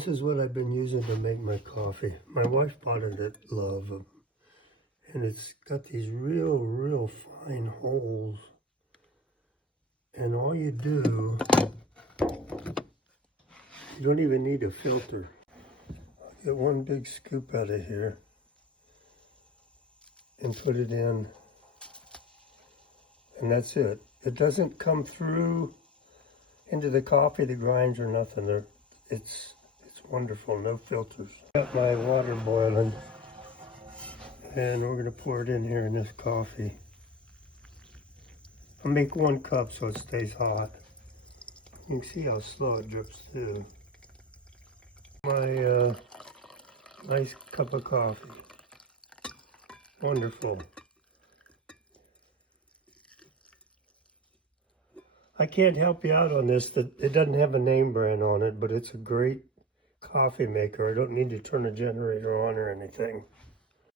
This is what I've been using to make my coffee. My wife bought it at Love, and it's got these real fine holes. And all you do, you don't even need a filter. I'll get one big scoop out of here and put it in, and that's it. It doesn't come through into the coffee, the grinds or nothing. It's wonderful, no filters. Got my water boiling, and we're gonna pour it in here in this coffee. I'll make 1 cup so it stays hot. You can see how slow it drips too. My nice cup of coffee. Wonderful. I can't help you out on this. It doesn't have a name brand on it, but it's a great coffee maker. I don't need to turn a generator on or anything.